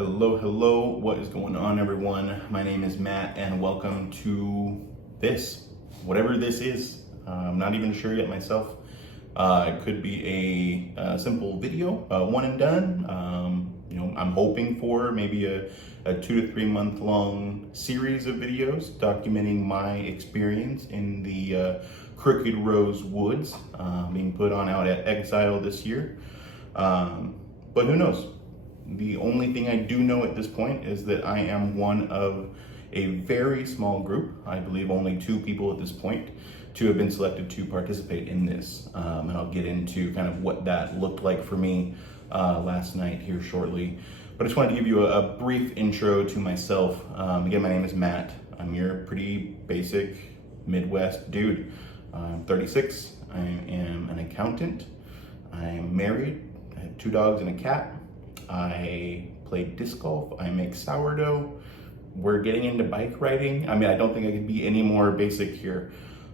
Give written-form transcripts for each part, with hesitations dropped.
Hello, what is going on, everyone? My name is Matt, and welcome to this, whatever this is. I'm not even sure yet myself. It could be a simple video, one and done. I'm hoping for maybe a 2 to 3 month long series of videos documenting my experience in the Crooked Rose Woods, being put on out at Exiled this year. But who knows? The only thing I do know at this point is that I am one of a very small group, I believe only 2 people at this point, to have been selected to participate in this. And I'll get into kind of what that looked like for me last night here shortly. But I just wanted to give you a brief intro to myself. Again, my name is Matt. I'm your pretty basic Midwest dude. I'm 36, I am an accountant, I'm married, I have 2 dogs and a cat. I play disc golf, I make sourdough, we're getting into bike riding. I mean, I don't think I could be any more basic here.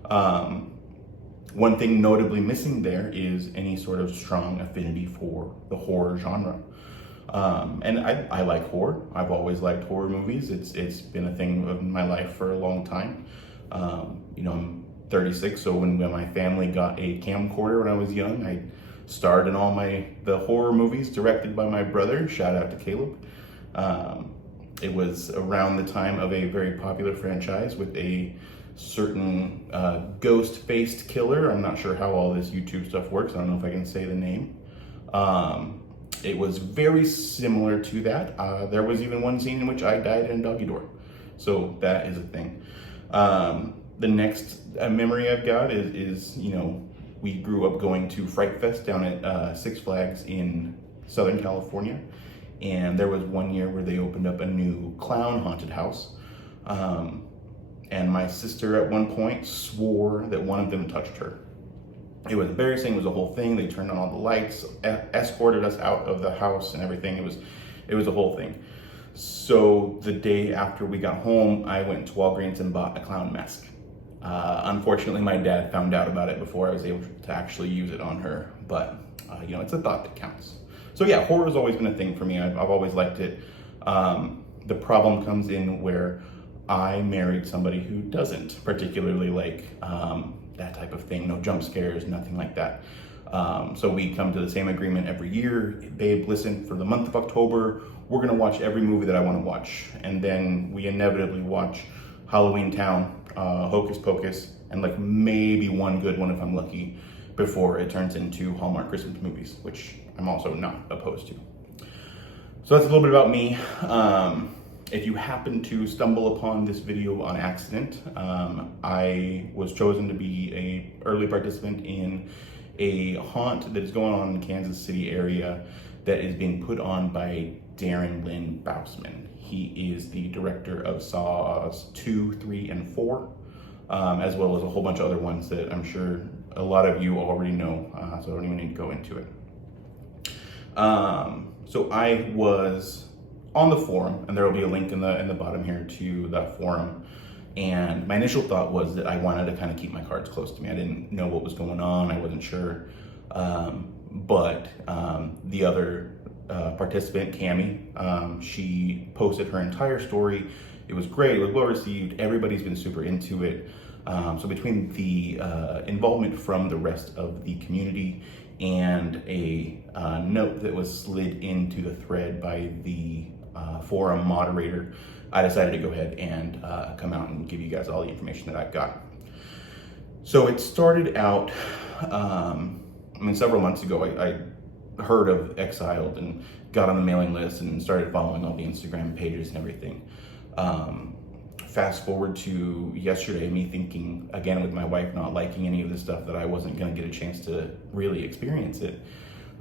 One thing notably missing there is any sort of strong affinity for the horror genre. And I like horror. I've always liked horror movies. It's been a thing of my life for a long time. I'm 36, so when my family got a camcorder when I was young, I starred in all the horror movies directed by my brother. Shout out to Caleb. It was around the time of a very popular franchise with a certain ghost-faced killer. I'm not sure how all this YouTube stuff works. I don't know if I can say the name. It was very similar to that. There was even one scene in which I died in a doggy door. So that is a thing. The next memory I've got is we grew up going to Fright Fest down at Six Flags in Southern California. And there was one year where they opened up a new clown haunted house. And my sister at one point swore that one of them touched her. It was embarrassing, it was a whole thing. They turned on all the lights, escorted us out of the house and everything. It was a whole thing. So the day after we got home, I went to Walgreens and bought a clown mask. Unfortunately, my dad found out about it before I was able to actually use it on her, but it's a thought that counts. So yeah, horror has always been a thing for me. I've always liked it. The problem comes in where I married somebody who doesn't particularly like that type of thing. No jump scares, nothing like that. So we come to the same agreement every year. Babe, listen, for the month of October, we're gonna watch every movie that I wanna watch. And then we inevitably watch Halloween Town, Hocus Pocus, and like maybe one good one if I'm lucky, before it turns into Hallmark Christmas movies, which I'm also not opposed to. So that's a little bit about me. If you happen to stumble upon this video on accident, I was chosen to be an early participant in a haunt that is going on in the Kansas City area that is being put on by Darren Lynn Bousman. He is the director of Saws 2, 3, and 4, as well as a whole bunch of other ones that I'm sure a lot of you already know, so I don't even need to go into it. So I was on the forum, and there will be a link in the bottom here to that forum. And my initial thought was that I wanted to kind of keep my cards close to me. I didn't know what was going on. I wasn't sure. But the other participant, Cami, she posted her entire story. It was great. It was well received. Everybody's been super into it. So between the involvement from the rest of the community and a note that was slid into the thread by the forum moderator, I decided to go ahead and come out and give you guys all the information that I've got. So it started out, several months ago, I heard of Exiled and got on the mailing list and started following all the Instagram pages and everything. Fast forward to yesterday, me thinking, again with my wife not liking any of this stuff, that I wasn't going to get a chance to really experience it.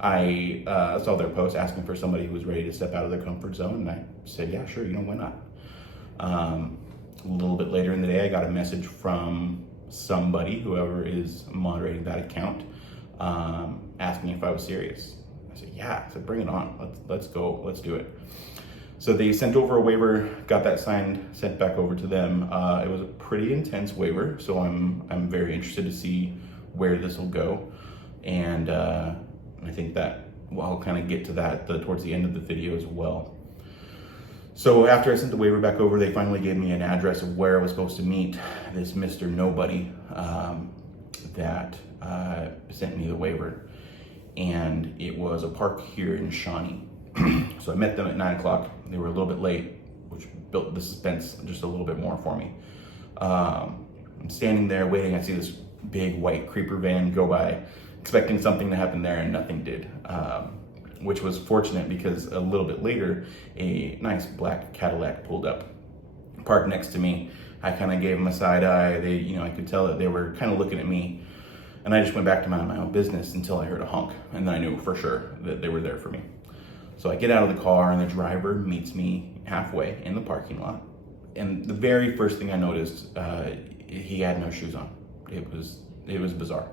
I saw their post asking for somebody who was ready to step out of their comfort zone, and I said, yeah, sure, why not? A little bit later in the day, I got a message from somebody, whoever is moderating that account, asking if I was serious. I said, yeah. I said, bring it on. Let's go. Let's do it. So they sent over a waiver, got that signed, sent back over to them. It was a pretty intense waiver, so I'm very interested to see where this will go. And I think that I'll kind of get to that towards the end of the video as well. So after I sent the waiver back over, they finally gave me an address of where I was supposed to meet this Mr. Nobody that sent me the waiver. And it was a park here in Shawnee. So I met them at 9 o'clock. They were a little bit late, which built the suspense just a little bit more for me. I'm standing there waiting. I see this big white creeper van go by, expecting something to happen there, and nothing did. Which was fortunate because a little bit later, a nice black Cadillac pulled up, parked next to me. I kind of gave them a side eye. I could tell that they were kind of looking at me, and I just went back to my own business until I heard a honk, and then I knew for sure that they were there for me. So I get out of the car, and the driver meets me halfway in the parking lot. And the very first thing I noticed, he had no shoes on. It was bizarre.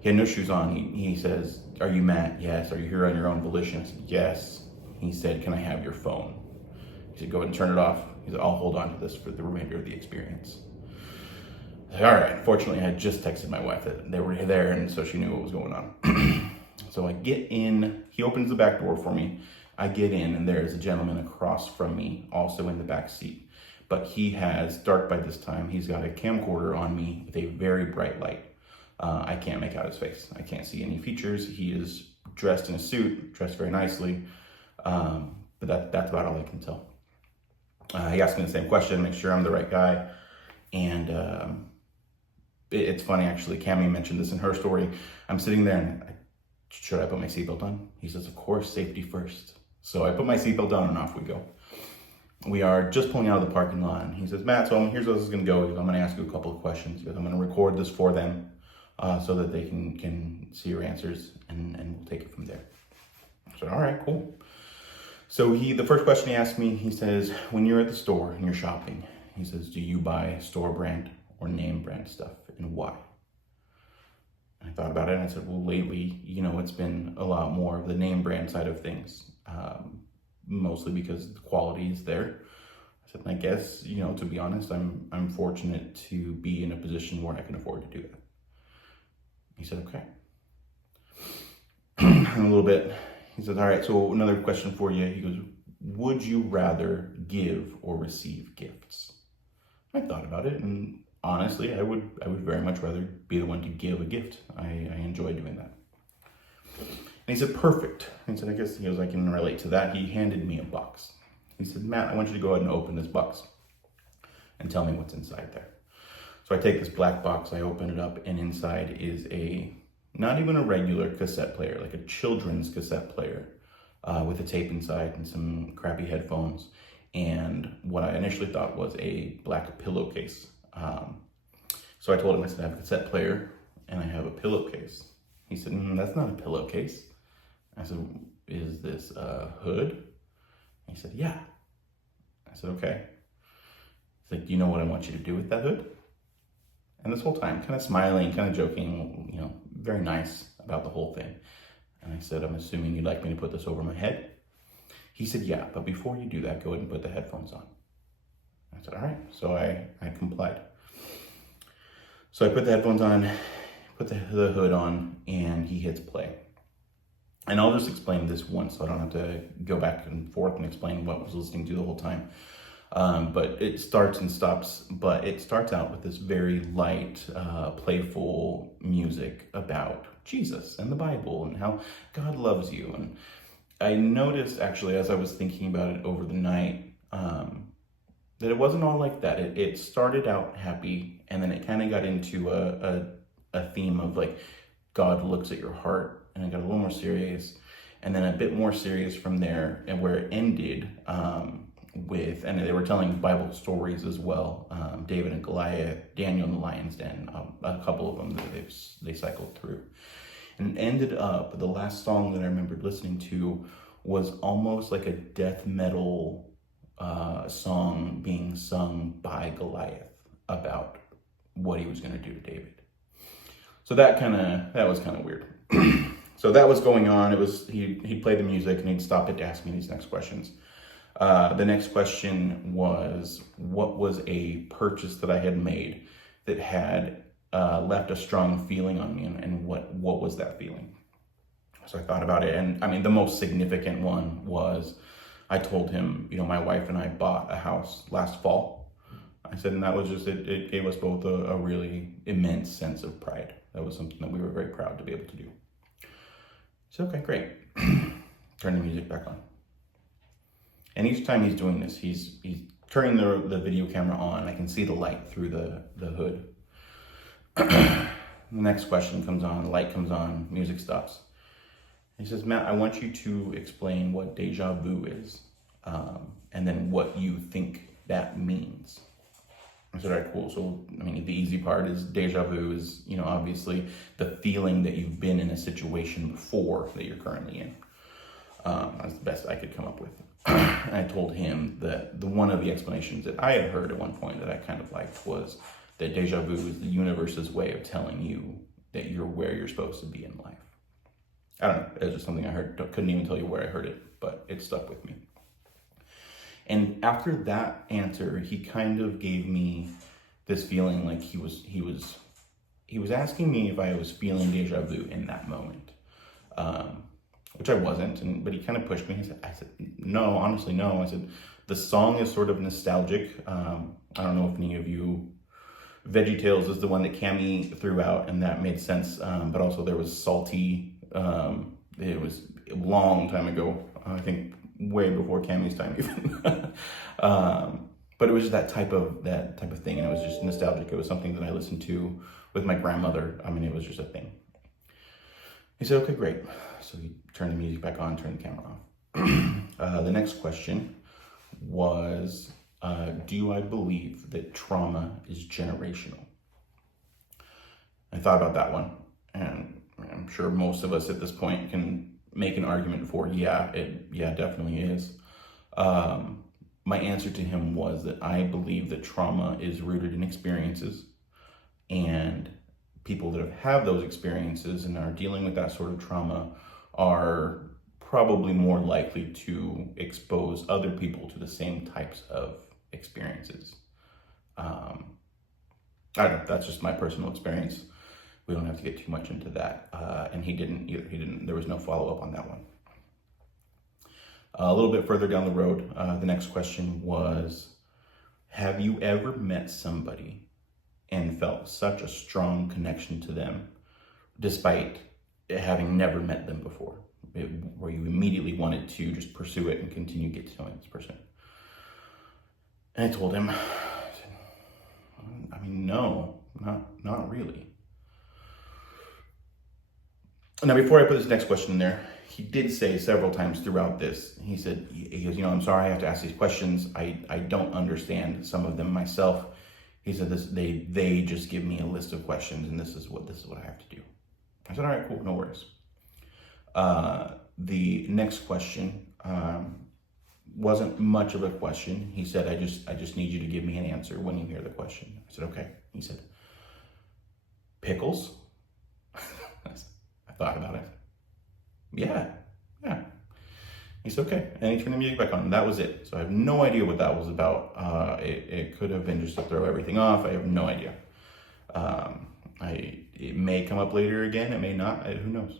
He had no shoes on. He says, "Are you Matt?" "Yes." "Are you here on your own volition?" I said, "Yes." He said, "Can I have your phone?" He said, "Go ahead and turn it off." He said, "I'll hold on to this for the remainder of the experience." I said, "All right." Fortunately, I had just texted my wife that they were there, and so she knew what was going on. So I get in. He opens the back door for me. I get in, and there's a gentleman across from me, also in the back seat. But he has, dark by this time, he's got a camcorder on me with a very bright light. I can't make out his face. I can't see any features. He is dressed in a suit, dressed very nicely, but that's about all I can tell. He asked me the same question, make sure I'm the right guy, and it's funny actually. Cammie mentioned this in her story. I'm sitting there and should I put my seatbelt on? He says, "Of course, safety first." So I put my seatbelt on and off we go. We are just pulling out of the parking lot. And he says, "Matt, so here's how this is going to go. I'm going to ask you a couple of questions. I'm going to record this for them so that they can see your answers, and we'll take it from there." I said, "All right, cool." So the first question he asked me, he says, "When you're at the store and you're shopping," he says, "do you buy store brand or name brand stuff, and why?" I thought about it, and I said, "Well, lately, it's been a lot more of the name brand side of things, mostly because the quality is there." I said, "I guess, to be honest, I'm fortunate to be in a position where I can afford to do that." He said, "Okay." And a little bit, he says, "All right, so another question for you." He goes, "Would you rather give or receive gifts?" I thought about it, and honestly, I would very much rather be the one to give a gift. I enjoy doing that. And he said, "Perfect." He said, "I guess," I can relate to that. He handed me a box. He said, "Matt, I want you to go ahead and open this box and tell me what's inside there." So I take this black box, I open it up, and inside is not even a regular cassette player, like a children's cassette player with a tape inside and some crappy headphones. And what I initially thought was a black pillowcase. So I told him, I said, "I have a cassette player and I have a pillowcase." He said, "That's not a pillowcase." I said, "Is this a hood?" He said, "Yeah." I said, "Okay." He's like, "Do you know what I want you to do with that hood?" And this whole time, kind of smiling, kind of joking, very nice about the whole thing. And I said, "I'm assuming you'd like me to put this over my head?" He said, "Yeah, but before you do that, go ahead and put the headphones on." I said, "All right." So I complied. So I put the headphones on, put the hood on, and he hits play. And I'll just explain this once so I don't have to go back and forth and explain what I was listening to the whole time. But it starts and stops, but it starts out with this very light, playful music about Jesus and the Bible and how God loves you. And I noticed actually as I was thinking about it over the night, that it wasn't all like that. It started out happy, and then it kind of got into a theme of like, God looks at your heart, and it got a little more serious, and then a bit more serious from there, and where it ended, and they were telling Bible stories as well, David and Goliath, Daniel in the lion's den, a couple of them that they cycled through. And it ended up, the last song that I remembered listening to was almost like a death metal song being sung by Goliath about what he was going to do to David. So that was kind of weird. So that was going on. It was he played the music and he'd stop it to ask me these next questions. The next question was, what was a purchase that I had made that had left a strong feeling on me, and what was that feeling? So I thought about it, and I mean, the most significant one was I told him, my wife and I bought a house last fall. I said, and that was just, it gave us both a really immense sense of pride. That was something that we were very proud to be able to do. So, okay, great. Turn the music back on. And each time he's doing this, he's turning the video camera on. I can see the light through the hood. The next question comes on, the light comes on, music stops. He says, Matt, I want you to explain what deja vu is, and then what you think that means. I said, all right, cool. So, the easy part is deja vu is, obviously the feeling that you've been in a situation before that you're currently in. That's the best I could come up with. And I told him that one of the explanations that I had heard at one point that I kind of liked was that deja vu is the universe's way of telling you that you're where you're supposed to be in life. I don't know. It was just something I heard. Couldn't even tell you where I heard it, but it stuck with me. And after that answer, he kind of gave me this feeling like he was asking me if I was feeling deja vu in that moment, which I wasn't. But he kind of pushed me. I said, no, honestly, no. I said, the song is sort of nostalgic. I don't know if any of you, VeggieTales is the one that Cammie threw out, and that made sense. But also there was Salty. It was a long time ago. I think way before Cammie's time even. But it was just that type of thing, and it was just nostalgic. It was something that I listened to with my grandmother. It was just a thing. He said, okay, great. So he turned the music back on, turned the camera off. The next question was, do I believe that trauma is generational? I thought about that one, and I'm sure most of us at this point can make an argument for, it definitely is. My answer to him was that I believe that trauma is rooted in experiences, and people that have those experiences and are dealing with that sort of trauma are probably more likely to expose other people to the same types of experiences. I don't know, that's just my personal experience. We don't have to get too much into that. And he didn't either. There was no follow-up on that one. A little bit further down the road, the next question was, have you ever met somebody and felt such a strong connection to them despite having never met them before, where you immediately wanted to just pursue it and continue to get to know this person? And I told him, no, not really. Now, before I put this next question in there, he did say several times throughout this, he goes, I'm sorry I have to ask these questions. I don't understand some of them myself. He said they just give me a list of questions, and this is what I have to do. I said, all right, cool, no worries. The next question wasn't much of a question. He said, I just need you to give me an answer when you hear the question. I said, okay. He said, pickles? I thought about it. Yeah. He said, okay. And he turned the music back on, and that was it. So I have no idea what that was about. It could have been just to throw everything off. I have no idea. It may come up later again. It may not. Who knows?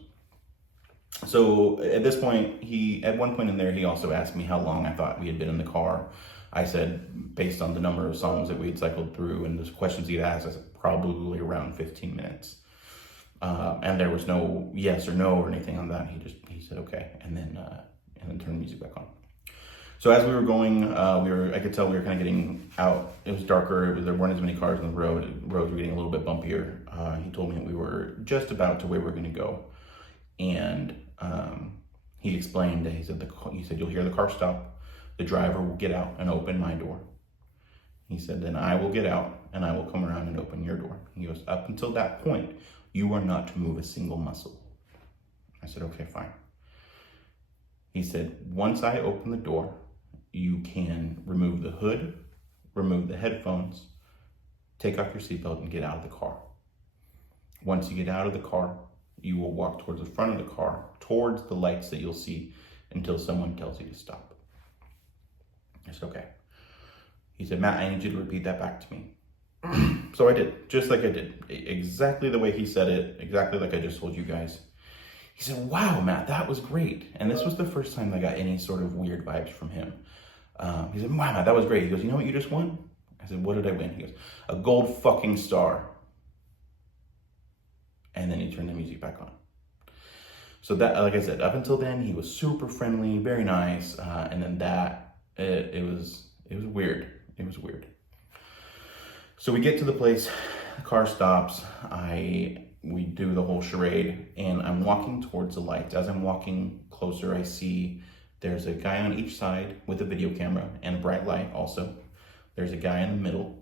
So at this point, at one point in there, he also asked me how long I thought we had been in the car. I said, based on the number of songs that we had cycled through and the questions he'd asked, I said probably around 15 minutes. And there was no yes or no or anything on that. He said okay, and then turned the music back on. So as we were going, I could tell we were kind of getting out. It was darker. There weren't as many cars on the road. Roads were getting a little bit bumpier. He told me that we were just about to where we were going to go, and he explained that he said you'll hear the car stop. The driver will get out and open my door. He said, then I will get out and I will come around and open your door. He goes, up until that point, you are not to move a single muscle. I said, okay, fine. He said, once I open the door, you can remove the hood, remove the headphones, take off your seatbelt and get out of the car. Once you get out of the car, you will walk towards the front of the car, towards the lights that you'll see until someone tells you to stop. I said, okay. He said, Matt, I need you to repeat that back to me. So I did, just like I did. Exactly the way he said it, exactly like I just told you guys. He said, wow, Matt, that was great. And this was the first time I got any sort of weird vibes from him. He said, wow, Matt, that was great. He goes, you know what you just won? I said, what did I win? He goes, a gold fucking star. And then he turned the music back on. So that, like I said, up until then, he was super friendly, very nice. And then it was weird. It was weird. So we get to the place, the car stops, we do the whole charade, and I'm walking towards the lights. As I'm walking closer, I see there's a guy on each side with a video camera and a bright light also. There's a guy in the middle,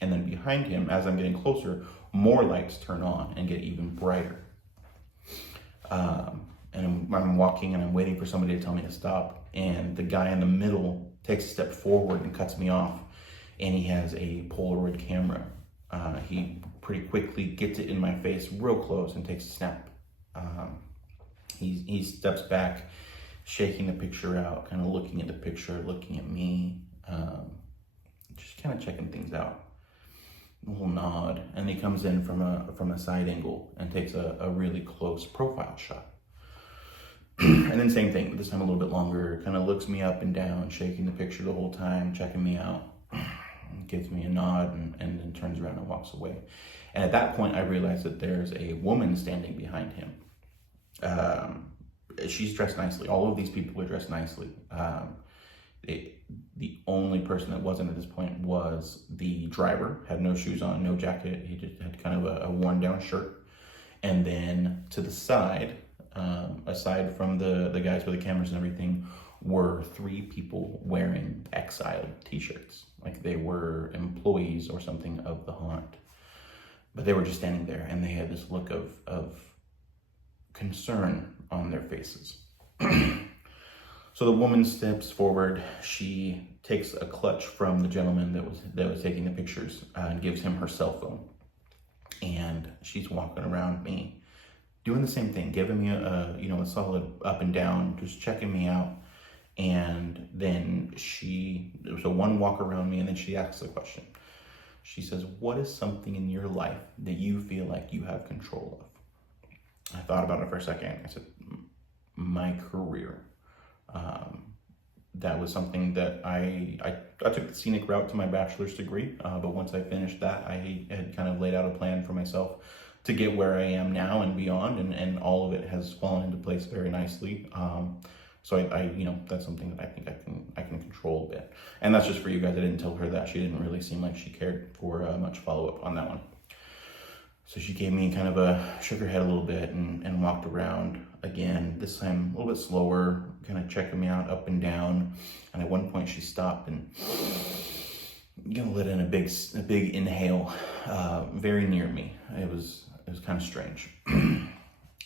and then behind him, as I'm getting closer, more lights turn on and get even brighter. And I'm walking and I'm waiting for somebody to tell me to stop, and the guy in the middle takes a step forward and cuts me off, and he has a Polaroid camera. He pretty quickly gets it in my face real close and takes a snap. He steps back, shaking the picture out, kind of looking at the picture, looking at me, just kind of checking things out. A little nod, and he comes in from a side angle and takes a really close profile shot. And then same thing, but this time a little bit longer, kind of looks me up and down, shaking the picture the whole time, checking me out. Gives me a nod and then turns around and walks away. And at that point, I realized that there's a woman standing behind him. She's dressed nicely. All of these people are dressed nicely. The only person that wasn't at this point was the driver. Had no shoes on, no jacket. He just had kind of a worn down shirt. And then to the side, aside from the guys with the cameras and everything, were 3 people wearing Exiled t-shirts, like they were employees or something of the haunt. But they were just standing there, and they had this look of concern on their faces. So the woman steps forward. She takes a clutch from the gentleman that was taking the pictures and gives him her cell phone. And she's walking around me, doing the same thing, giving me a solid up and down, just checking me out. And then so one walk around me, and then she asks a question. She says, what is something in your life that you feel like you have control of? I thought about it for a second. I said, my career. That was something that I took the scenic route to my bachelor's degree. But once I finished that, I had kind of laid out a plan for myself to get where I am now and beyond. And all of it has fallen into place very nicely. So I that's something that I think I can control a bit. And that's just for you guys. I didn't tell her that. She didn't really seem like she cared for much follow-up on that one. So she gave me kind of shook her head a little bit and walked around again, this time a little bit slower, kind of checking me out up and down. And at one point she stopped and let in a big inhale, very near me. It was kind of strange. And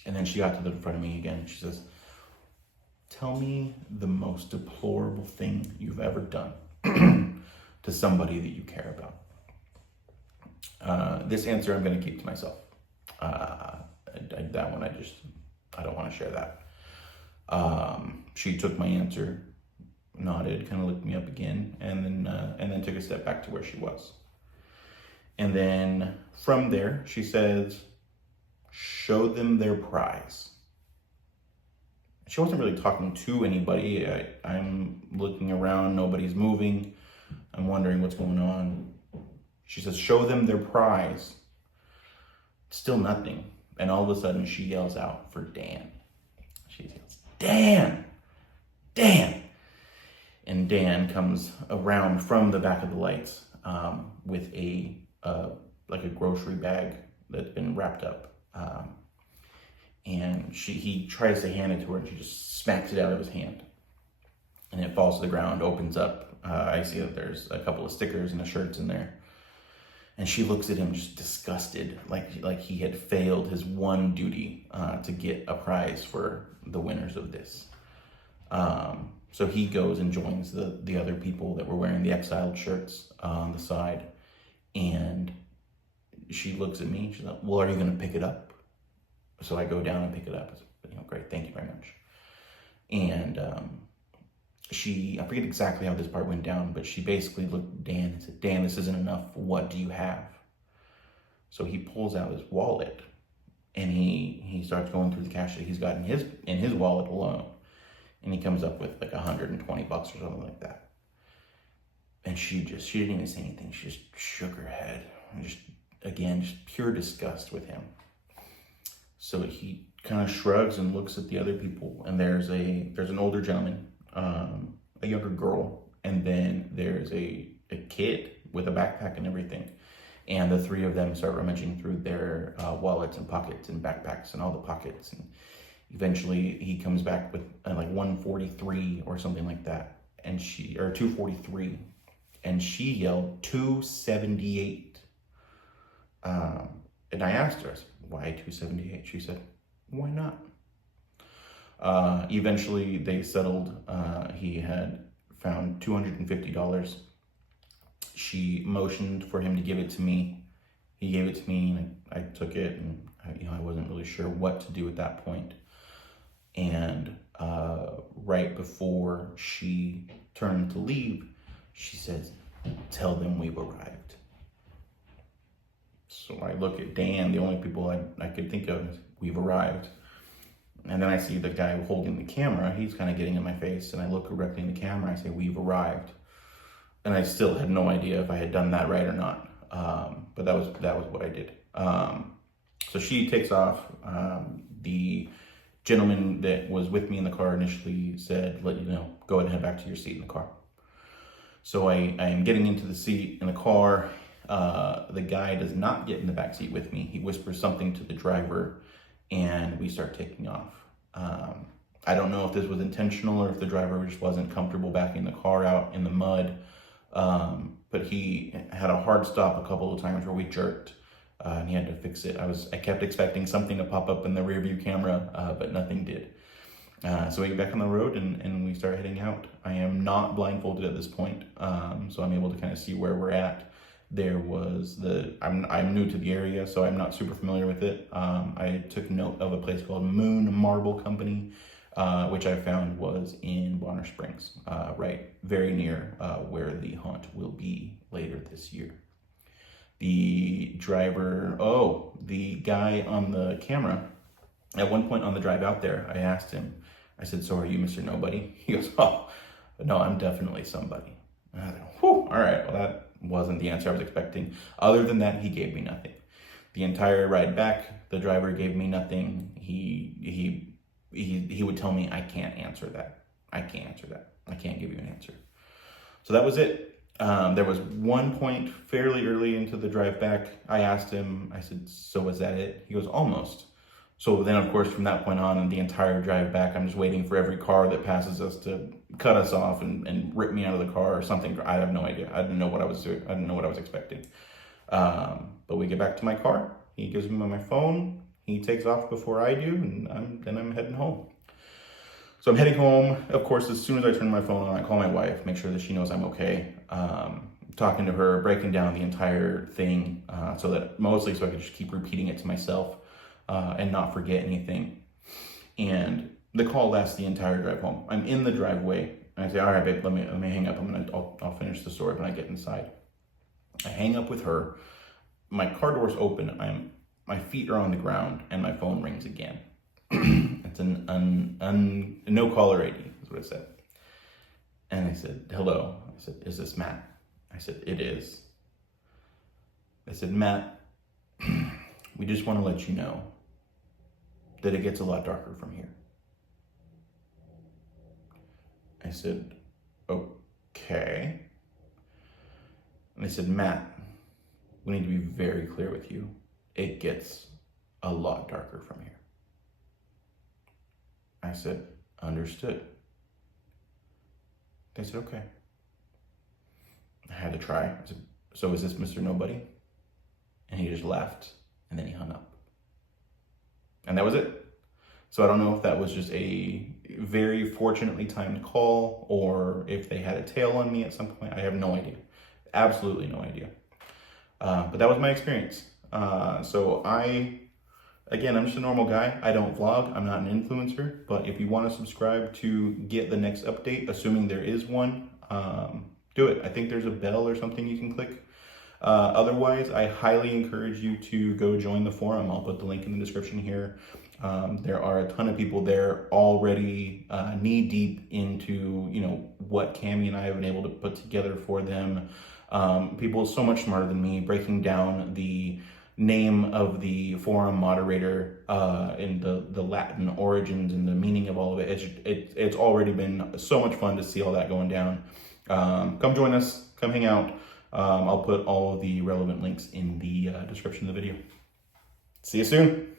then she got to the front of me again. She says, tell me the most deplorable thing you've ever done to somebody that you care about. This answer I'm going to keep to myself. That one, I don't want to share that. She took my answer, nodded, kind of looked me up again, and then took a step back to where she was. And then from there, she says, show them their prize. She wasn't really talking to anybody. I'm looking around, nobody's moving. I'm wondering what's going on. She says, show them their prize. Still nothing. And all of a sudden she yells out for Dan. She yells, Dan! Dan! And Dan comes around from the back of the lights with a grocery bag that's been wrapped up. And he tries to hand it to her, and she just smacks it out of his hand. And it falls to the ground, opens up. I see that there's a couple of stickers and the shirts in there. And she looks at him just disgusted, like he had failed his one duty to get a prize for the winners of this. So he goes and joins the other people that were wearing the Exiled shirts on the side. And she looks at me, she's like, well, are you going to pick it up? So I go down and pick it up. I said, great, thank you very much. And I forget exactly how this part went down, but she basically looked at Dan and said, Dan, this isn't enough. What do you have? So he pulls out his wallet And he starts going through the cash that he's got in his wallet alone. And he comes up with like $120 or something like that. And she didn't even say anything. She just shook her head. And just pure disgust with him. So he kind of shrugs and looks at the other people. And there's an older gentleman, a younger girl, and then there's a kid with a backpack and everything. And the three of them start rummaging through their wallets and pockets and backpacks and all the pockets. And eventually he comes back with like 143 or something like that. Or 243. And she yelled 278. And I asked her, I said, why 278? She said, why not? Eventually they settled. He had found $250. She motioned for him to give it to me. He gave it to me, and I took it, and I wasn't really sure what to do at that point. And right before she turned to leave, she says, tell them we've arrived. So I look at Dan, the only people I could think of is, we've arrived. And then I see the guy holding the camera, he's kind of getting in my face, and I look directly in the camera, I say, we've arrived. And I still had no idea if I had done that right or not. But that was what I did. So she takes off. The gentleman that was with me in the car initially said, go ahead and head back to your seat in the car. So I am getting into the seat in the car. The guy does not get in the back seat with me. He whispers something to the driver, and we start taking off. I don't know if this was intentional or if the driver just wasn't comfortable backing the car out in the mud. But he had a hard stop a couple of times where we jerked, and he had to fix it. I kept expecting something to pop up in the rear view camera, but nothing did. So we get back on the road and we start heading out. I am not blindfolded at this point, so I'm able to kind of see where we're at. There was I'm new to the area, so I'm not super familiar with it. I took note of a place called Moon Marble Company, which I found was in Bonner Springs, right very near where the haunt will be later this year. The guy on the camera, at one point on the drive out there, I asked him, I said, so are you Mr. Nobody? He goes, oh, no, I'm definitely somebody. And I was like, whew, all right, well, that wasn't the answer I was expecting. Other than that, he gave me nothing. The entire ride back, the driver gave me nothing. He would tell me, I can't answer that. I can't answer that. I can't give you an answer. So that was it. There was one point fairly early into the drive back. I asked him, I said, so was that it? He goes, almost. So then, of course, from that point on, and the entire drive back, I'm just waiting for every car that passes us to cut us off and rip me out of the car or something. I have no idea. I didn't know what I was doing. I didn't know what I was expecting. But we get back to my car. He gives me my phone. He takes off before I do, and I'm heading home. So I'm heading home. Of course, as soon as I turn my phone on, I call my wife, make sure that she knows I'm okay. Talking to her, breaking down the entire thing, so I could just keep repeating it to myself. And not forget anything. And the call lasts the entire drive home. I'm in the driveway, and I say, all right, babe, let me hang up. I'll finish the story when I get inside. I hang up with her. My car door's open. My feet are on the ground, and my phone rings again. It's an no caller ID, is what it said. And I said, hello. I said, is this Matt? I said, it is. I said, Matt, we just want to let you know that it gets a lot darker from here. I said, okay. And I said, Matt, we need to be very clear with you. It gets a lot darker from here. I said, understood. They said, okay. I had to try. I said, so is this Mr. Nobody? And he just laughed, and then he hung up. And that was it. So I don't know if that was just a very fortunately timed call, or if they had a tail on me at some point. I have no idea. Absolutely no idea. But that was my experience. So I'm just a normal guy. I don't vlog. I'm not an influencer. But if you want to subscribe to get the next update, assuming there is one, do it. I think there's a bell or something you can click. Otherwise, I highly encourage you to go join the forum. I'll put the link in the description here. There are a ton of people there already knee deep into, you know, what Cami and I have been able to put together for them. People so much smarter than me, breaking down the name of the forum moderator and the Latin origins and the meaning of all of it. It's already been so much fun to see all that going down. Come join us, come hang out. I'll put all of the relevant links in the description of the video. See you soon.